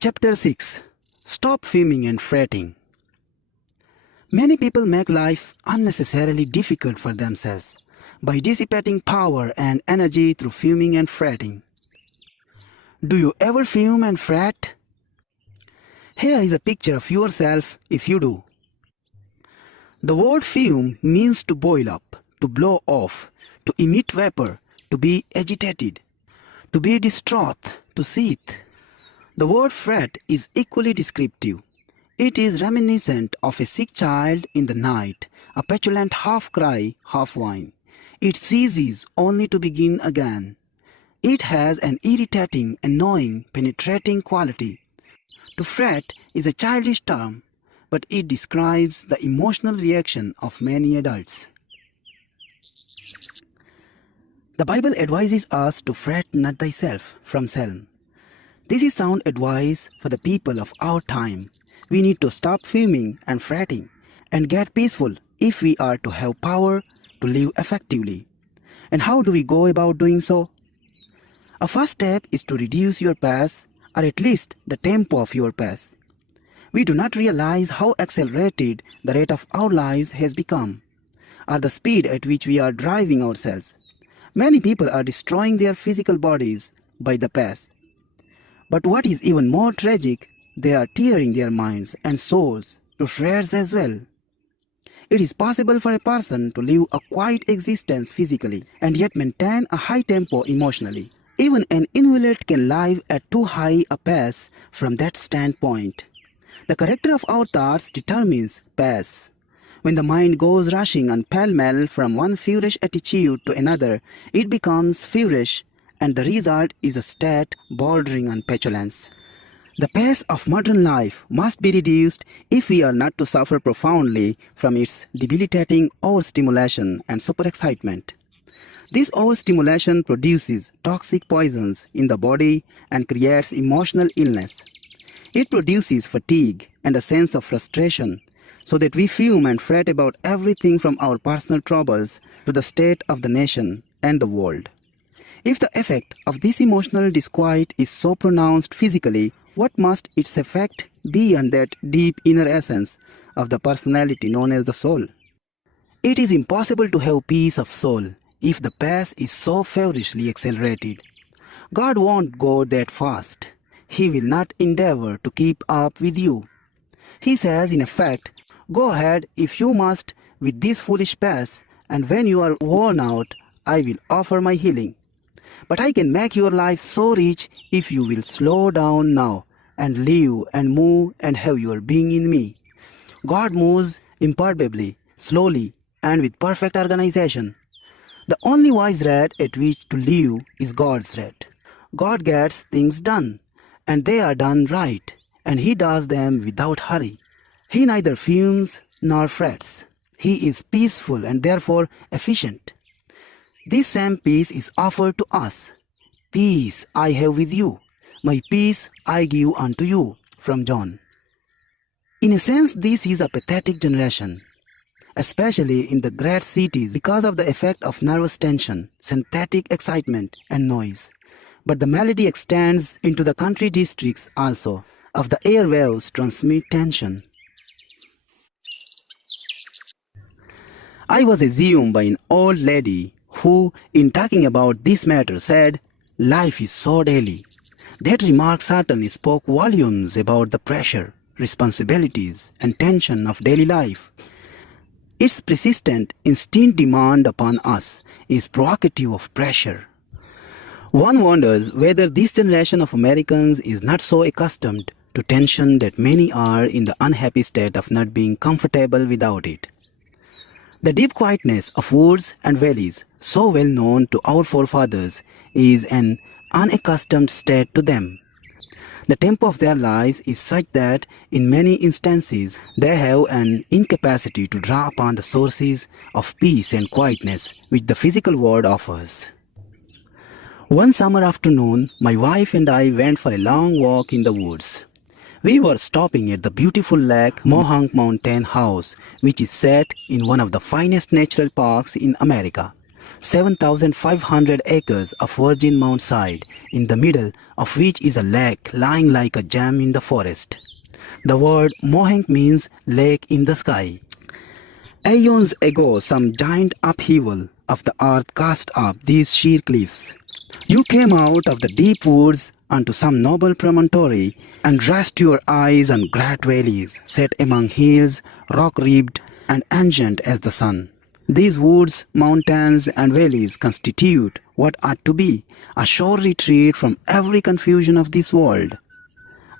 Chapter 6. Stop fuming and fretting. Many people make life unnecessarily difficult for themselves by dissipating power and energy through fuming and fretting. Do you ever fume and fret? Here is a picture of yourself if you do. The word fume means to boil up, to blow off, to emit vapor, to be agitated, to be distraught, to seethe. The word fret is equally descriptive. It is reminiscent of a sick child in the night, a petulant half cry, half whine. It ceases only to begin again. It has an irritating, annoying, penetrating quality. To fret is a childish term, but it describes the emotional reaction of many adults. The Bible advises us to fret not thyself from Psalm. This is sound advice for the people of our time. We need to stop fuming and fretting and get peaceful if we are to have power to live effectively. And how do we go about doing so? A first step is to reduce your pace, or at least the tempo of your pace. We do not realize how accelerated the rate of our lives has become, or the speed at which we are driving ourselves. Many people are destroying their physical bodies by the pace. But what is even more tragic, they are tearing their minds and souls to shreds as well. It is possible for a person to live a quiet existence physically and yet maintain a high tempo emotionally. Even an invalid can live at too high a pace from that standpoint. The character of our thoughts determines pace. When the mind goes rushing on pell-mell from one furious attitude to another, it becomes furious, and the result is a state bordering on petulance. The pace of modern life must be reduced if we are not to suffer profoundly from its debilitating overstimulation and superexcitement. This overstimulation produces toxic poisons in the body and creates emotional illness. It produces fatigue and a sense of frustration, so that we fume and fret about everything from our personal troubles to the state of the nation and the world. If the effect of this emotional disquiet is so pronounced physically, what must its effect be on that deep inner essence of the personality known as the soul? It is impossible to have peace of soul if the pace is so feverishly accelerated. God won't go that fast. He will not endeavor to keep up with you. He says, in effect, go ahead if you must with this foolish pace, and when you are worn out, I will offer my healing. But I can make your life so rich if you will slow down now and live and move and have your being in me. God moves imperturbably, slowly, and with perfect organization. The only wise rate at which to live is God's rate. God gets things done, and they are done right, and He does them without hurry. He neither fumes nor frets. He is peaceful and therefore efficient. This same peace is offered to us. Peace I have with you. My peace I give unto you. From John. In a sense, this is a pathetic generation, especially in the great cities because of the effect of nervous tension, synthetic excitement, and noise. But the malady extends into the country districts also. Of the airwaves transmit tension. I was assumed by an old lady who, in talking about this matter, said, "Life is so daily." That remark certainly spoke volumes about the pressure, responsibilities, and tension of daily life. Its persistent, instant demand upon us is provocative of pressure. One wonders whether this generation of Americans is not so accustomed to tension that many are in the unhappy state of not being comfortable without it. The deep quietness of woods and valleys, so well known to our forefathers, is an unaccustomed state to them. The tempo of their lives is such that, in many instances, they have an incapacity to draw upon the sources of peace and quietness which the physical world offers. One summer afternoon, my wife and I went for a long walk in the woods. We were stopping at the beautiful Lake Mohonk Mountain House, which is set in one of the finest natural parks in America. 7,500 acres of virgin mountainside, in the middle of which is a lake lying like a gem in the forest. The word Mohang means lake in the sky. Aeons ago, some giant upheaval of the earth cast up these sheer cliffs. You came out of the deep woods unto some noble promontory and rest your eyes on great valleys set among hills, rock-ribbed and ancient as the sun. These woods, mountains and valleys constitute what ought to be a sure retreat from every confusion of this world.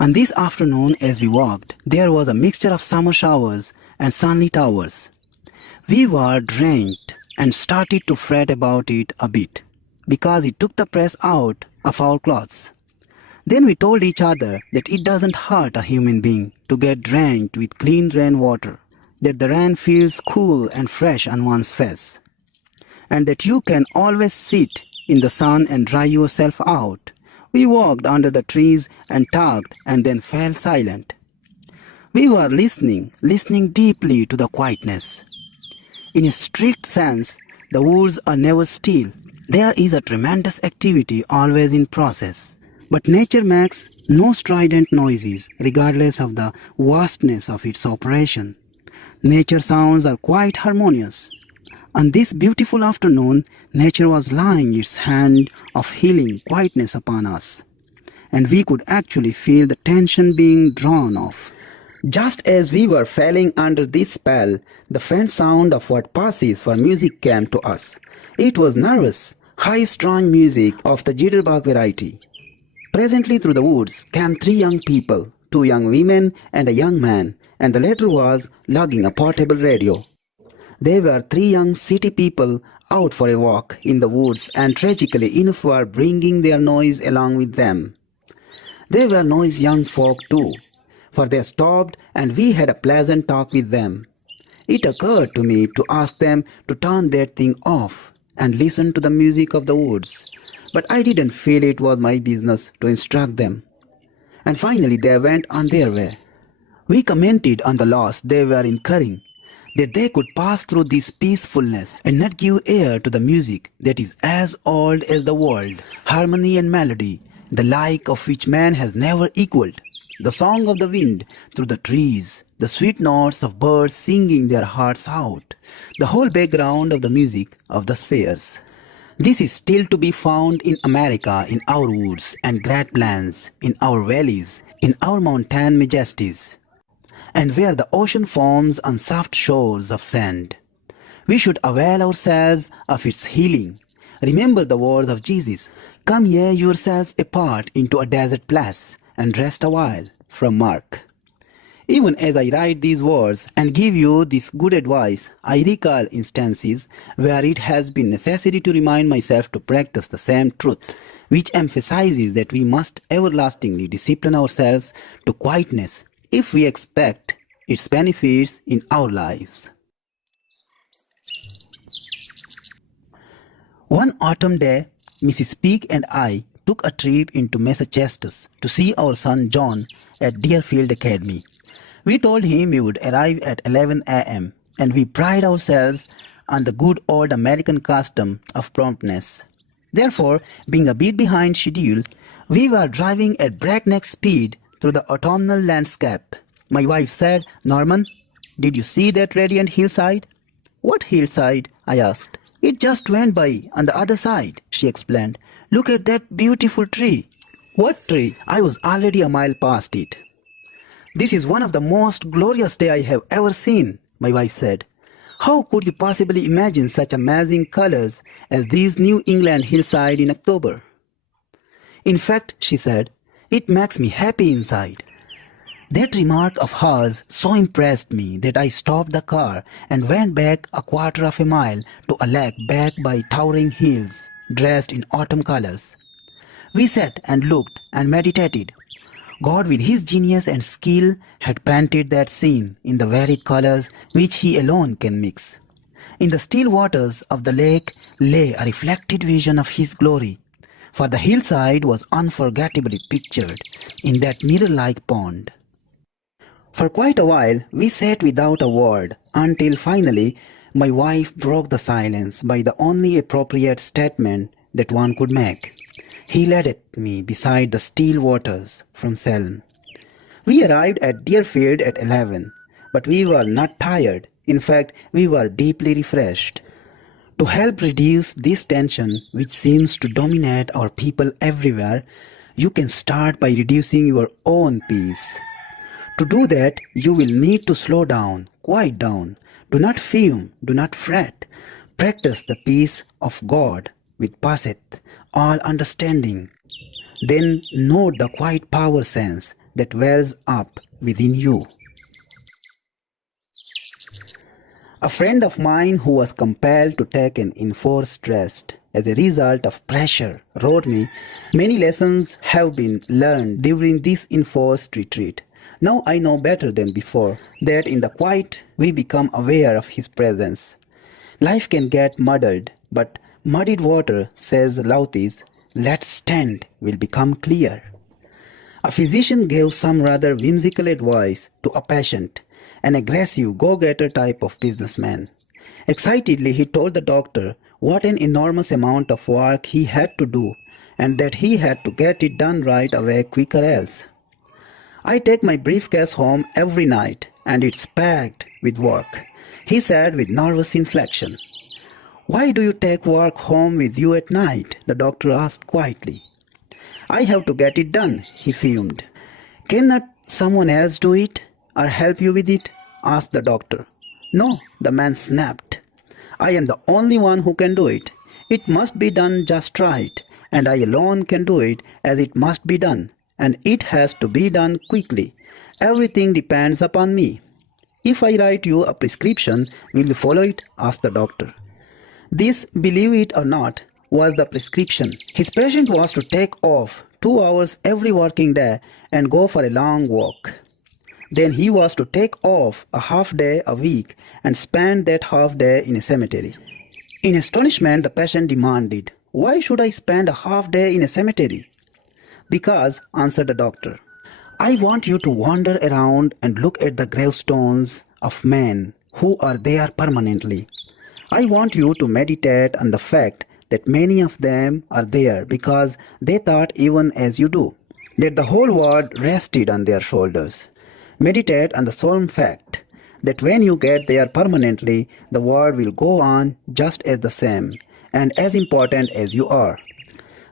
On this afternoon as we walked, there was a mixture of summer showers and sunlit hours. We were drenched and started to fret about it a bit, because it took the press out of our clothes. Then we told each other that it doesn't hurt a human being to get drenched with clean rainwater, that the rain feels cool and fresh on one's face, and that you can always sit in the sun and dry yourself out. We walked under the trees and talked and then fell silent. We were listening deeply to the quietness. In a strict sense, the woods are never still. There is a tremendous activity always in process. But nature makes no strident noises regardless of the vastness of its operation. Nature sounds are quite harmonious. On this beautiful afternoon, nature was laying its hand of healing quietness upon us, and we could actually feel the tension being drawn off. Just as we were falling under this spell, the faint sound of what passes for music came to us. It was nervous, high-strung music of the jitterbug variety. Presently through the woods came 3 young people, 2 young women and a young man, and the latter was lugging a portable radio. They were 3 young city people out for a walk in the woods and tragically enough were bringing their noise along with them. They were noisy young folk too, for they stopped and we had a pleasant talk with them. It occurred to me to ask them to turn that thing off and listen to the music of the woods, but I didn't feel it was my business to instruct them. And finally they went on their way. We commented on the loss they were incurring, that they could pass through this peacefulness and not give ear to the music that is as old as the world, harmony and melody, the like of which man has never equaled. The song of the wind through the trees, the sweet notes of birds singing their hearts out, the whole background of the music of the spheres. This is still to be found in America, in our woods and great plains, in our valleys, in our mountain majesties, and where the ocean foams on soft shores of sand. We should avail ourselves of its healing. Remember the words of Jesus, "Come ye yourselves apart into a desert place, and rest a while," from Mark. Even as I write these words and give you this good advice, I recall instances where it has been necessary to remind myself to practice the same truth, which emphasizes that we must everlastingly discipline ourselves to quietness if we expect its benefits in our lives. One autumn day, Mrs. Peake and I took a trip into Massachusetts to see our son John at Deerfield Academy. We told him we would arrive at 11 a.m. and we pride ourselves on the good old American custom of promptness. Therefore, being a bit behind schedule, we were driving at breakneck speed through the autumnal landscape. My wife said, "Norman, did you see that radiant hillside?" "What hillside?" I asked. "It just went by on the other side," she explained. "Look at that beautiful tree." "What tree?" I was already a mile past it. "This is one of the most glorious days I have ever seen," my wife said. "How could you possibly imagine such amazing colors as these New England hillside in October?" "In fact," she said, "it makes me happy inside." That remark of hers so impressed me that I stopped the car and went back a quarter of a mile to a lake backed by towering hills, dressed in autumn colors. We sat and looked and meditated. God, with his genius and skill, had painted that scene in the varied colors which he alone can mix. In the still waters of the lake lay a reflected vision of his glory, for the hillside was unforgettably pictured in that mirror-like pond. For quite a while we sat without a word, until finally My wife broke the silence by the only appropriate statement that one could make. He led me beside the still waters from Selm. We arrived at Deerfield at 11, but we were not tired. In fact, we were deeply refreshed. To help reduce this tension, which seems to dominate our people everywhere, you can start by reducing your own pace. To do that, you will need to slow down, quiet down. Do not fume, do not fret. Practice the peace of God which passeth all understanding. Then note the quiet power sense that wells up within you. A friend of mine who was compelled to take an enforced rest as a result of pressure wrote me, "Many lessons have been learned during this enforced retreat. Now I know better than before that in the quiet we become aware of His presence. Life can get muddled, but muddied water, says Lautis, let stand will become clear." A physician gave some rather whimsical advice to a patient, an aggressive go-getter type of businessman. Excitedly, he told the doctor what an enormous amount of work he had to do and that he had to get it done right away quicker else. "I take my briefcase home every night and it's packed with work," he said with nervous inflection. "Why do you take work home with you at night?" the doctor asked quietly. "I have to get it done," he fumed. "Cannot someone else do it or help you with it?" asked the doctor. "No," the man snapped. "I am the only one who can do it. It must be done just right, and I alone can do it as it must be done, and it has to be done quickly. Everything depends upon me." "If I write you a prescription, will you follow it?" asked the doctor. This, believe it or not, was the prescription. His patient was to take off 2 hours every working day and go for a long walk. Then he was to take off a half day a week and spend that half day in a cemetery. In astonishment, the patient demanded, "Why should I spend a half day in a cemetery?" "Because," answered the doctor, "I want you to wander around and look at the gravestones of men who are there permanently. I want you to meditate on the fact that many of them are there because they thought even as you do, that the whole world rested on their shoulders. Meditate on the solemn fact that when you get there permanently, the world will go on just as the same and as important as you are.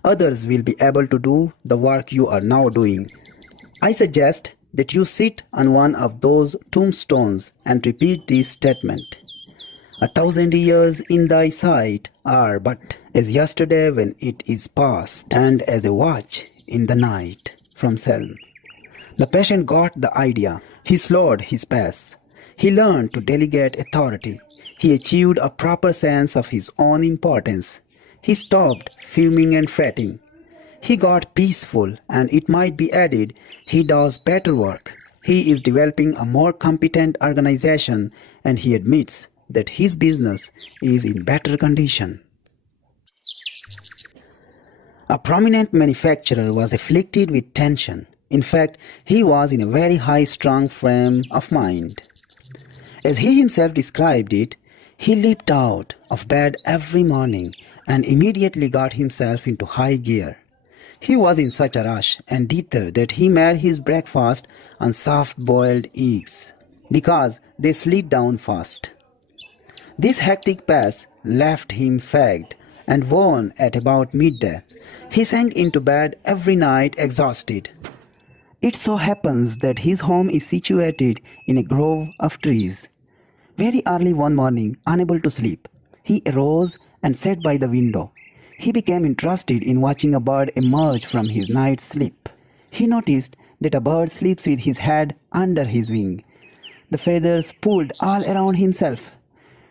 Others will be able to do the work you are now doing. I suggest that you sit on one of those tombstones and repeat this statement. 1,000 years in thy sight are but as yesterday when it is past, and as a watch in the night." From Selm. The patient got the idea. He slowed his pace. He learned to delegate authority. He achieved a proper sense of his own importance. He stopped fuming and fretting. He got peaceful, and it might be added, he does better work. He is developing a more competent organization, and he admits that his business is in better condition. A prominent manufacturer was afflicted with tension. In fact, he was in a very high-strung frame of mind. As he himself described it, he leaped out of bed every morning and immediately got himself into high gear. He was in such a rush and dither that he made his breakfast on soft-boiled eggs because they slid down fast. This hectic pace left him fagged and worn at about midday. He sank into bed every night exhausted. It so happens that his home is situated in a grove of trees. Very early one morning, unable to sleep, he arose and sat by the window. He became interested in watching a bird emerge from his night's sleep. He noticed that a bird sleeps with his head under his wing. The feathers pulled all around himself.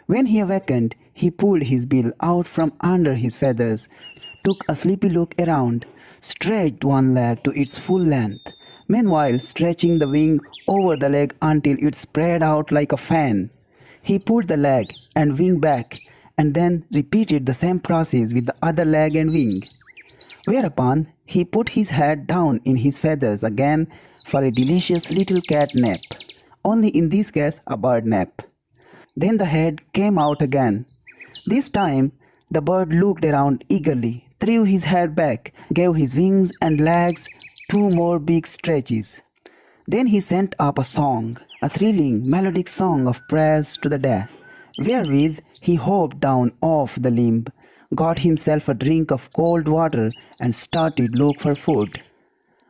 When he awakened, he pulled his bill out from under his feathers, took a sleepy look around, stretched one leg to its full length, meanwhile stretching the wing over the leg until it spread out like a fan. He pulled the leg and wing back, and then repeated the same process with the other leg and wing. Whereupon he put his head down in his feathers again for a delicious little cat nap, only in this case a bird nap. Then the head came out again. This time, the bird looked around eagerly, threw his head back, gave his wings and legs two more big stretches. Then he sent up a song, a thrilling, melodic song of praise to the day, wherewith he hopped down off the limb, got himself a drink of cold water, and started look for food.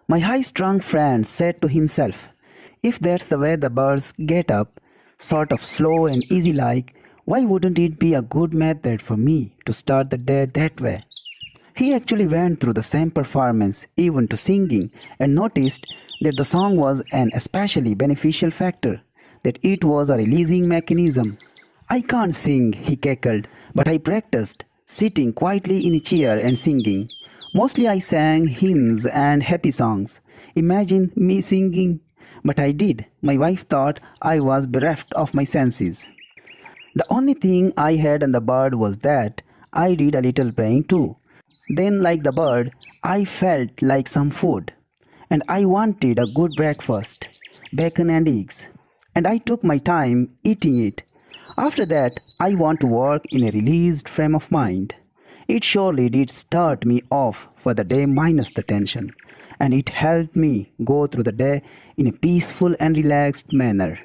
My high-strung friend said to himself, if that's the way the birds get up, sort of slow and easy like, why wouldn't it be a good method for me to start the day that way? He actually went through the same performance, even to singing, and noticed that the song was an especially beneficial factor, that it was a releasing mechanism. I can't sing, he cackled, but I practiced, sitting quietly in a chair and singing. Mostly I sang hymns and happy songs. Imagine me singing. But I did. My wife thought I was bereft of my senses. The only thing I had on the bird was that I did a little praying too. Then, like the bird, I felt like some food. And I wanted a good breakfast, bacon and eggs. And I took my time eating it. After that, I want to work in a released frame of mind. It surely did start me off for the day minus the tension, and it helped me go through the day in a peaceful and relaxed manner.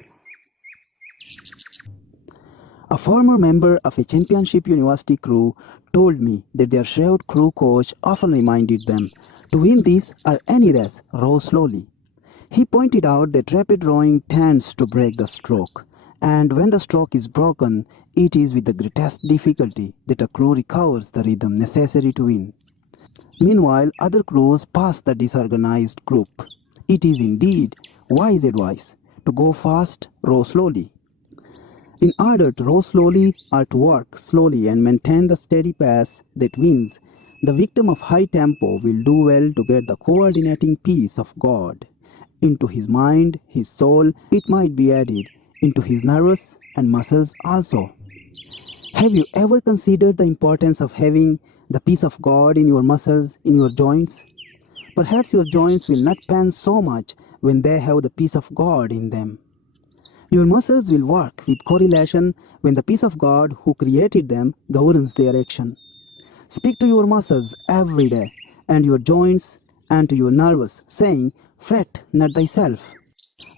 A former member of a championship university crew told me that their shrewd crew coach often reminded them to win this or any race, row slowly. He pointed out that rapid rowing tends to break the stroke, and when the stroke is broken, it is with the greatest difficulty that a crew recovers the rhythm necessary to win. Meanwhile, other crews pass the disorganized group. It is indeed wise advice to go fast, row slowly. In order to row slowly or to work slowly and maintain the steady pace that wins, the victim of high tempo will do well to get the coordinating peace of God into his mind, his soul. It might be added into his nerves and muscles also. Have you ever considered the importance of having the peace of God in your muscles, in your joints? Perhaps your joints will not pain so much when they have the peace of God in them. Your muscles will work with correlation when the peace of God who created them governs their action. Speak to your muscles every day and your joints and to your nerves, saying, fret not thyself.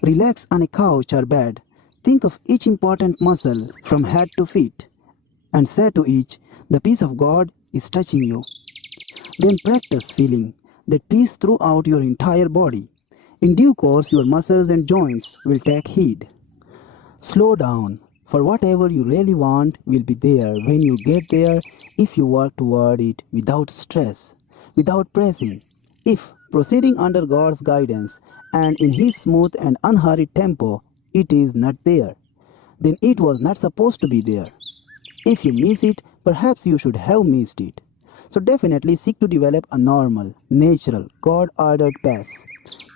Relax on a couch or bed. Think of each important muscle from head to feet and say to each, the peace of God is touching you. Then practice feeling that peace throughout your entire body. In due course, your muscles and joints will take heed. Slow down, for whatever you really want will be there when you get there if you work toward it without stress, without pressing. If proceeding under God's guidance and in His smooth and unhurried tempo, it is not there, then it was not supposed to be there. If you miss it, perhaps you should have missed it. So definitely seek to develop a normal, natural, God-ordered pace.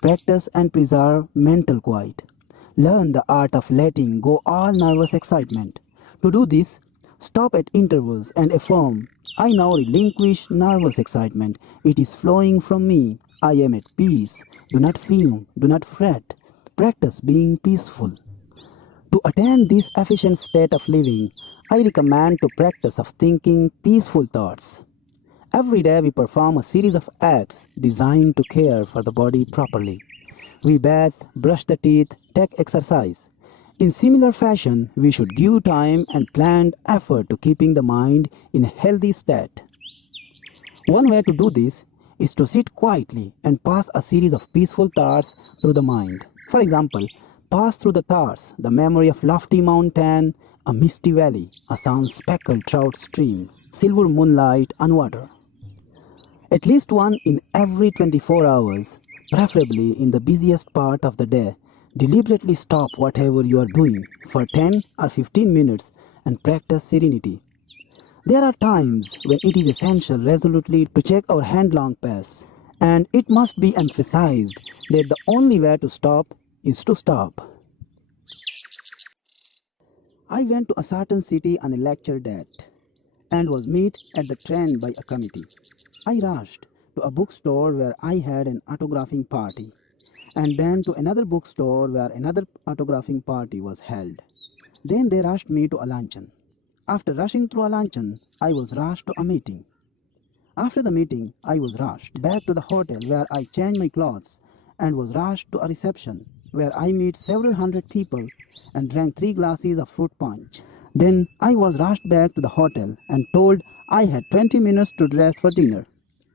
Practice and preserve mental quiet. Learn the art of letting go all nervous excitement. To do this, stop at intervals and affirm, I now relinquish nervous excitement. It is flowing from me. I am at peace. Do not fume. Do not fret. Practice being peaceful. To attain this efficient state of living, I recommend to practice of thinking peaceful thoughts. Every day we perform a series of acts designed to care for the body properly. We bathe, brush the teeth, take exercise. In similar fashion, we should give time and planned effort to keeping the mind in a healthy state. One way to do this is to sit quietly and pass a series of peaceful thoughts through the mind. For example, pass through the thoughts the memory of lofty mountain, a misty valley, a sun-speckled trout stream, silver moonlight on water. At least one in every 24 hours, preferably in the busiest part of the day, deliberately stop whatever you are doing for 10 or 15 minutes and practice serenity. There are times when it is essential resolutely to check our hand-long pace, and it must be emphasized that the only way to stop is to stop. I went to a certain city on a lecture date and was met at the train by a committee. I rushed to a bookstore where I had an autographing party, and then to another bookstore where another autographing party was held. Then they rushed me to a luncheon. After rushing through a luncheon, I was rushed to a meeting. After the meeting, I was rushed back to the hotel where I changed my clothes and was rushed to a reception where I met several hundred people and drank 3 glasses of fruit punch. Then I was rushed back to the hotel and told I had 20 minutes to dress for dinner.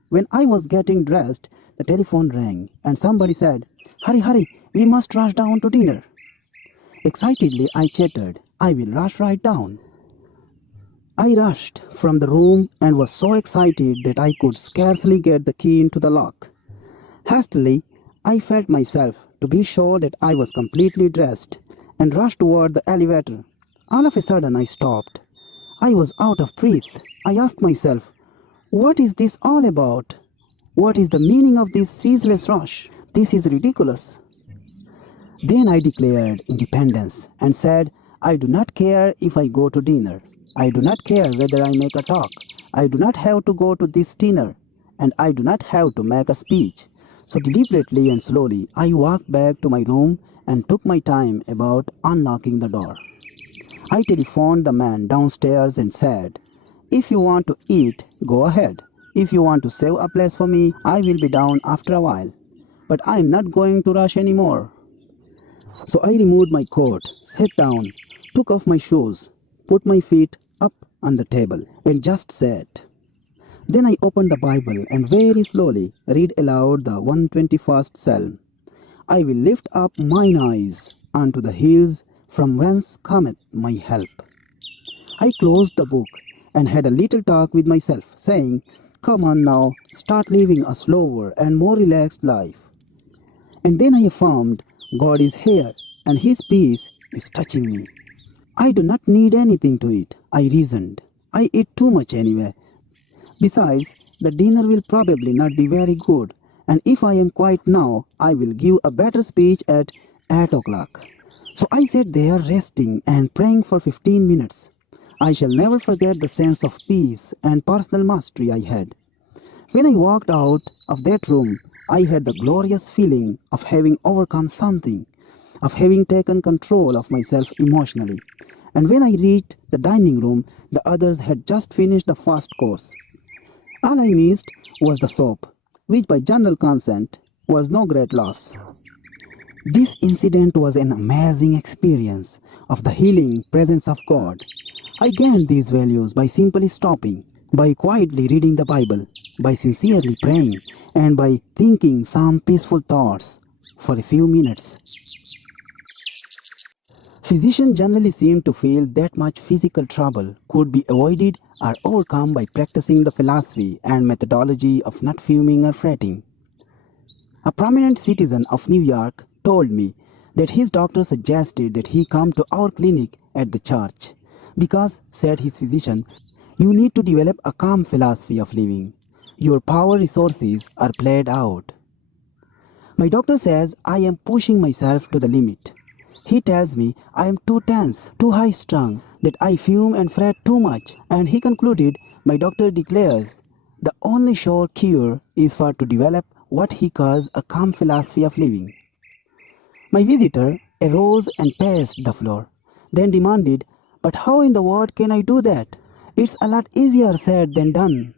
When I was getting dressed, the telephone rang and somebody said, "Hurry, hurry, we must rush down to dinner." Excitedly, I chattered, "I will rush right down." I rushed from the room and was so excited that I could scarcely get the key into the lock. Hastily, I felt myself to be sure that I was completely dressed and rushed toward the elevator. All of a sudden, I stopped. I was out of breath. I asked myself, what is this all about? What is the meaning of this ceaseless rush? This is ridiculous. Then I declared independence and said, I do not care if I go to dinner. I do not care whether I make a talk. I do not have to go to this dinner, and I do not have to make a speech. So deliberately and slowly, I walked back to my room and took my time about unlocking the door. I telephoned the man downstairs and said, if you want to eat, go ahead. If you want to save a place for me, I will be down after a while. But I am not going to rush anymore. So I removed my coat, sat down, took off my shoes, put my feet up on the table, and just sat. Then I opened the Bible and very slowly read aloud the 121st Psalm. I will lift up mine eyes unto the hills, from whence cometh my help. I closed the book and had a little talk with myself, saying, come on now, start living a slower and more relaxed life. And then I affirmed, God is here and His peace is touching me. I do not need anything to eat, I reasoned. I eat too much anyway. Besides, the dinner will probably not be very good, and if I am quiet now, I will give a better speech at 8 o'clock. So I sat there resting and praying for 15 minutes. I shall never forget the sense of peace and personal mastery I had. When I walked out of that room, I had the glorious feeling of having overcome something, of having taken control of myself emotionally. And when I reached the dining room, the others had just finished the first course. All I missed was the soup, which by general consent was no great loss. This incident was an amazing experience of the healing presence of God. I gained these values by simply stopping, by quietly reading the Bible, by sincerely praying, and by thinking some peaceful thoughts for a few minutes. Physicians generally seem to feel that much physical trouble could be avoided or overcome by practicing the philosophy and methodology of not fuming or fretting. A prominent citizen of New York told me that his doctor suggested that he come to our clinic at the church because, said his physician, you need to develop a calm philosophy of living. Your power resources are played out. My doctor says I am pushing myself to the limit. He tells me I am too tense, too high-strung, that I fume and fret too much, and he concluded, my doctor declares, the only sure cure is for to develop what he calls a calm philosophy of living. My visitor arose and paced the floor, then demanded, but how in the world can I do that? It's a lot easier said than done.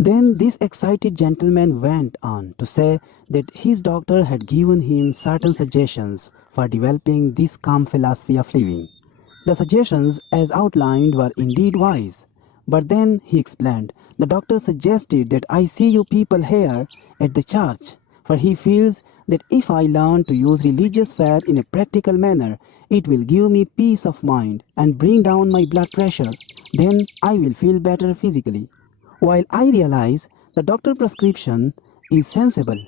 Then this excited gentleman went on to say that his doctor had given him certain suggestions for developing this calm philosophy of living. The suggestions as outlined were indeed wise, but then he explained, the doctor suggested that I see you people here at the church, for he feels that if I learn to use religious faith in a practical manner, it will give me peace of mind and bring down my blood pressure. Then I will feel better physically. While I realize the doctor's prescription is sensible,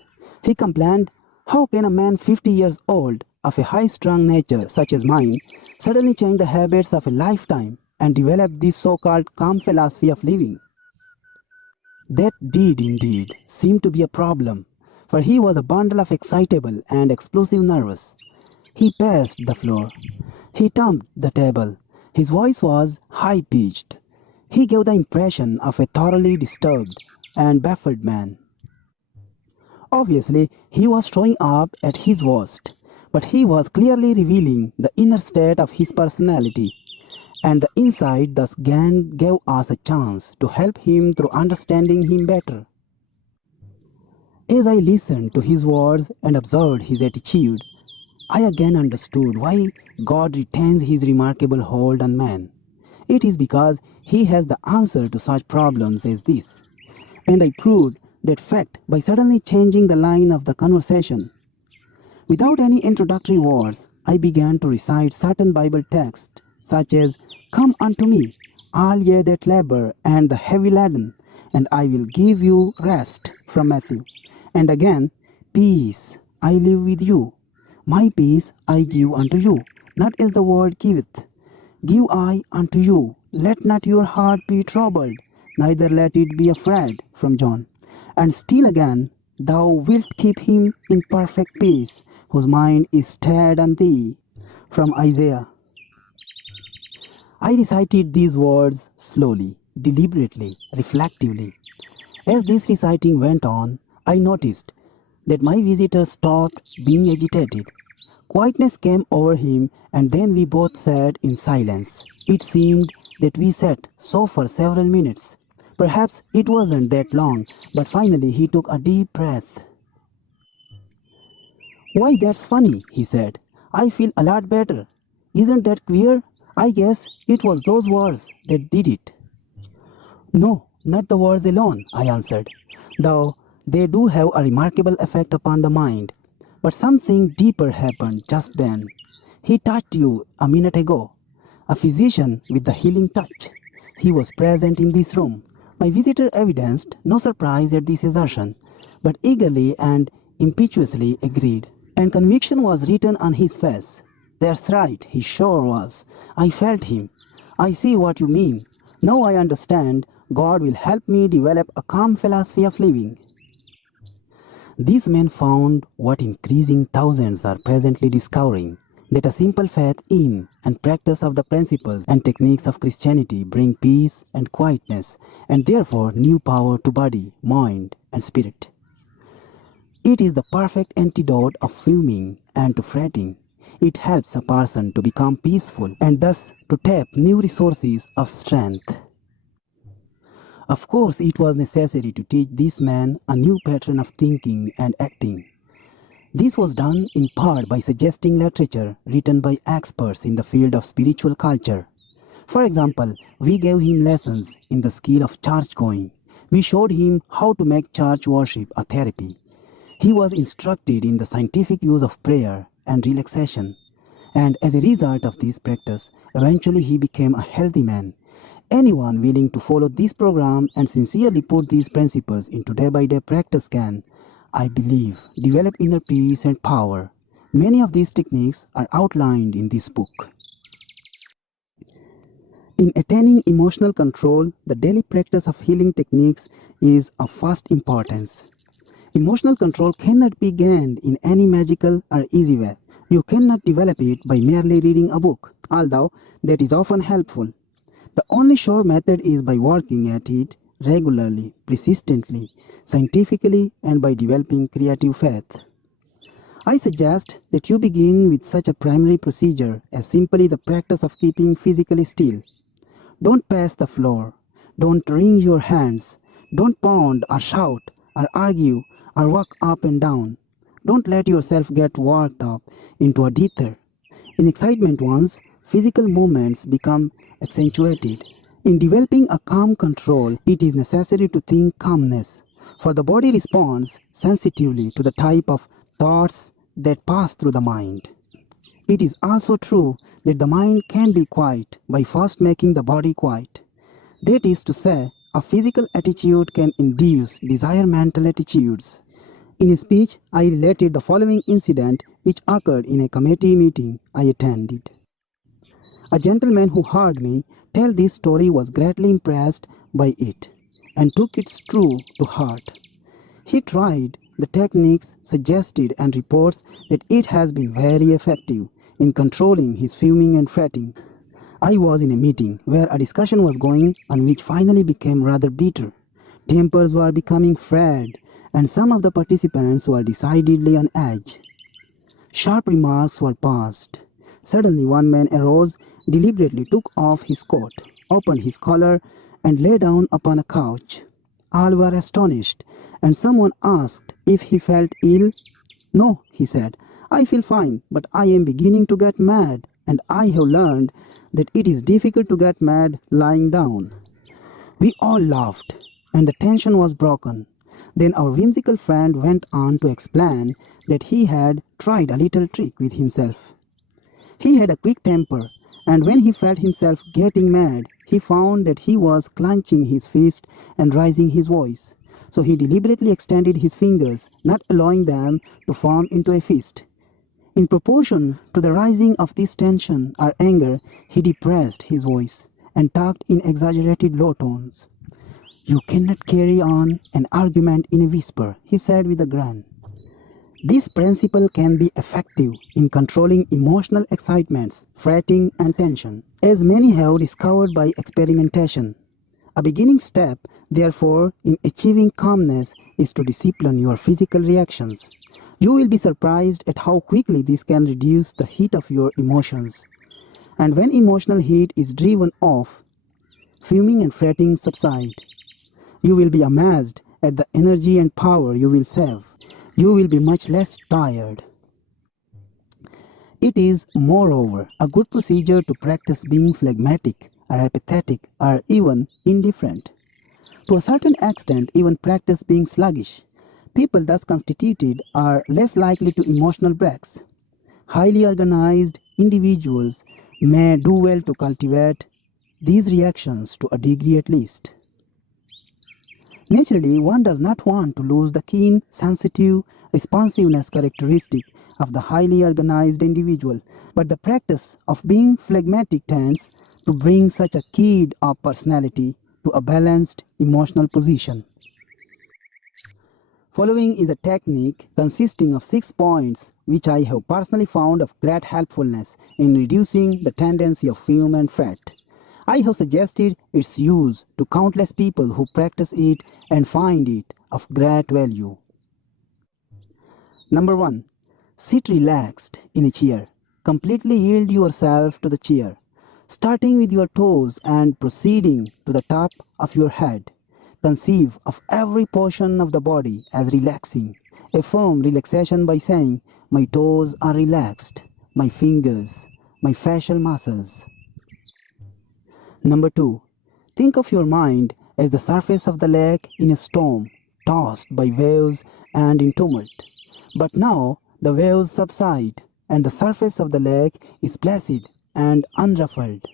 he complained, how can a man 50 years old of a high-strung nature such as mine suddenly change the habits of a lifetime and develop this so-called calm philosophy of living? That did indeed seem to be a problem, for he was a bundle of excitable and explosive nerves. He paced the floor. He thumped the table. His voice was high-pitched. He gave the impression of a thoroughly disturbed and baffled man. Obviously, he was showing up at his worst, but he was clearly revealing the inner state of his personality, and the insight thus gained gave us a chance to help him through understanding him better. As I listened to his words and observed his attitude, I again understood why God retains his remarkable hold on man. It is because he has the answer to such problems as this. And I proved that fact by suddenly changing the line of the conversation. Without any introductory words, I began to recite certain Bible texts such as, "Come unto me, all ye that labor and the heavy laden, and I will give you rest," from Matthew. And again, "Peace I leave with you, my peace I give unto you, not as the world giveth, give I unto you. Let not your heart be troubled, neither let it be afraid," from John. And still again, "Thou wilt keep him in perfect peace, whose mind is stayed on thee," from Isaiah. I recited these words slowly, deliberately, reflectively. As this reciting went on, I noticed that my visitor stopped being agitated. Quietness came over him, and then we both sat in silence. It seemed that we sat so for several minutes. Perhaps it wasn't that long, but finally he took a deep breath. "Why, that's funny," he said. "I feel a lot better. Isn't that queer? I guess it was those words that did it." "No, not the words alone," I answered, "though they do have a remarkable effect upon the mind. But something deeper happened just then. He touched you a minute ago, a physician with the healing touch. He was present in this room." My visitor evidenced no surprise at this assertion, but eagerly and impetuously agreed, and conviction was written on his face. "That's right, he sure was. I felt him. I see what you mean. Now I understand. God will help me develop a calm philosophy of living." These men found what increasing thousands are presently discovering, that a simple faith in and practice of the principles and techniques of Christianity bring peace and quietness, and therefore new power to body, mind, and spirit. It is the perfect antidote of fuming and to fretting. It helps a person to become peaceful and thus to tap new resources of strength. Of course, it was necessary to teach this man a new pattern of thinking and acting. This was done in part by suggesting literature written by experts in the field of spiritual culture. For example, we gave him lessons in the skill of church going. We showed him how to make church worship a therapy. He was instructed in the scientific use of prayer and relaxation. And as a result of this practice, eventually he became a healthy man. Anyone willing to follow this program and sincerely put these principles into day-by-day practice can, I believe, develop inner peace and power. Many of these techniques are outlined in this book. In attaining emotional control, the daily practice of healing techniques is of first importance. Emotional control cannot be gained in any magical or easy way. You cannot develop it by merely reading a book, although that is often helpful. The only sure method is by working at it regularly, persistently, scientifically, and by developing creative faith. I suggest that you begin with such a primary procedure as simply the practice of keeping physically still. Don't pace the floor. Don't wring your hands. Don't pound or shout or argue or walk up and down. Don't let yourself get worked up into a dither. In excitement once, physical movements become accentuated. In developing a calm control, it is necessary to think calmness, for the body responds sensitively to the type of thoughts that pass through the mind. It is also true that the mind can be quiet by first making the body quiet. That is to say, a physical attitude can induce desired mental attitudes. In a speech, I related the following incident which occurred in a committee meeting I attended. A gentleman who heard me tell this story was greatly impressed by it and took its truth to heart. He tried the techniques suggested and reports that it has been very effective in controlling his fuming and fretting. I was in a meeting where a discussion was going on which finally became rather bitter. Tempers were becoming frayed and some of the participants were decidedly on edge. Sharp remarks were passed. Suddenly one man arose, deliberately took off his coat, opened his collar, and lay down upon a couch. All were astonished, and someone asked if he felt ill. "No," he said, "I feel fine, but I am beginning to get mad, and I have learned that it is difficult to get mad lying down." We all laughed, and the tension was broken. Then our whimsical friend went on to explain that he had tried a little trick with himself. He had a quick temper, and when he felt himself getting mad, he found that he was clenching his fist and raising his voice. So he deliberately extended his fingers, not allowing them to form into a fist. In proportion to the rising of this tension or anger, he depressed his voice and talked in exaggerated low tones. "You cannot carry on an argument in a whisper," he said with a grin. This principle can be effective in controlling emotional excitements, fretting, and tension, as many have discovered by experimentation. A beginning step, therefore, in achieving calmness is to discipline your physical reactions. You will be surprised at how quickly this can reduce the heat of your emotions. And when emotional heat is driven off, fuming and fretting subside. You will be amazed at the energy and power you will save. You will be much less tired. It is, moreover, a good procedure to practice being phlegmatic, or apathetic, or even indifferent. To a certain extent, even practice being sluggish. People thus constituted are less likely to emotional breaks. Highly organized individuals may do well to cultivate these reactions to a degree at least. Naturally, one does not want to lose the keen, sensitive, responsiveness characteristic of the highly organized individual, but the practice of being phlegmatic tends to bring such a keyed up personality to a balanced emotional position. Following is a technique consisting of 6 points which I have personally found of great helpfulness in reducing the tendency of fume and fret. I have suggested its use to countless people who practice it and find it of great value. Number 1. Sit relaxed in a chair. Completely yield yourself to the chair, starting with your toes and proceeding to the top of your head. Conceive of every portion of the body as relaxing. Affirm relaxation by saying, "My toes are relaxed, my fingers, my facial muscles." Number 2. Think of your mind as the surface of the lake in a storm, tossed by waves and in tumult. But now the waves subside, and the surface of the lake is placid and unruffled.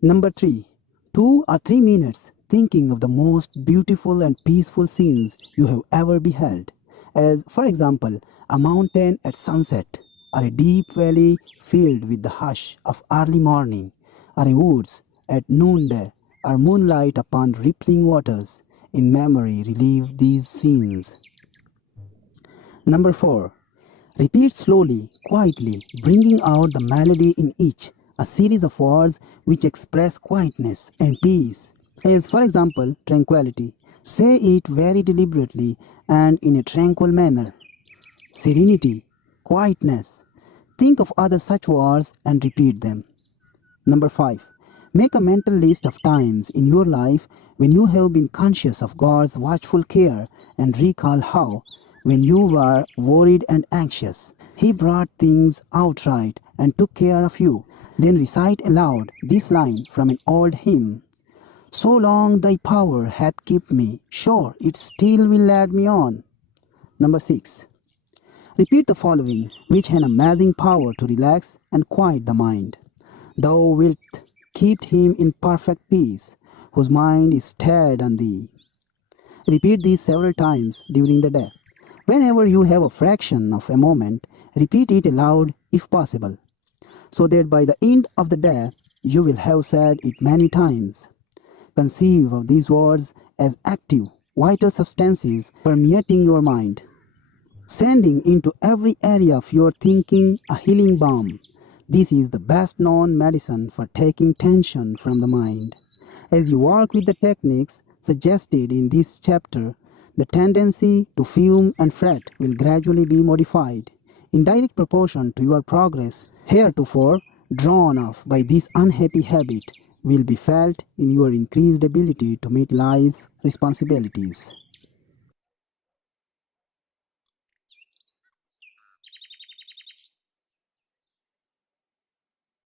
Number 3. 2 or 3 minutes thinking of the most beautiful and peaceful scenes you have ever beheld, as, for example, a mountain at sunset, or a deep valley filled with the hush of early morning, or a woods at noonday, or moonlight upon rippling waters. In memory, relive these scenes. Number 4. Repeat slowly, quietly, bringing out the melody in each, a series of words which express quietness and peace, as, for example, tranquility. Say it very deliberately and in a tranquil manner. Serenity, quietness. Think of other such words and repeat them. Number 5. Make a mental list of times in your life when you have been conscious of God's watchful care, and recall how, when you were worried and anxious, He brought things out right and took care of you. Then recite aloud this line from an old hymn. "So long thy power hath kept me, sure it still will lead me on." Number 6. Repeat the following, which have amazing power to relax and quiet the mind. "Thou wilt keep him in perfect peace, whose mind is stayed on thee." Repeat these several times during the day. Whenever you have a fraction of a moment, repeat it aloud if possible, so that by the end of the day you will have said it many times. Conceive of these words as active, vital substances permeating your mind, sending into every area of your thinking a healing balm. This is the best known medicine for taking tension from the mind. As you work with the techniques suggested in this chapter, the tendency to fume and fret will gradually be modified. in direct proportion to your progress heretofore drawn off by this unhappy habit will be felt in your increased ability to meet life's responsibilities.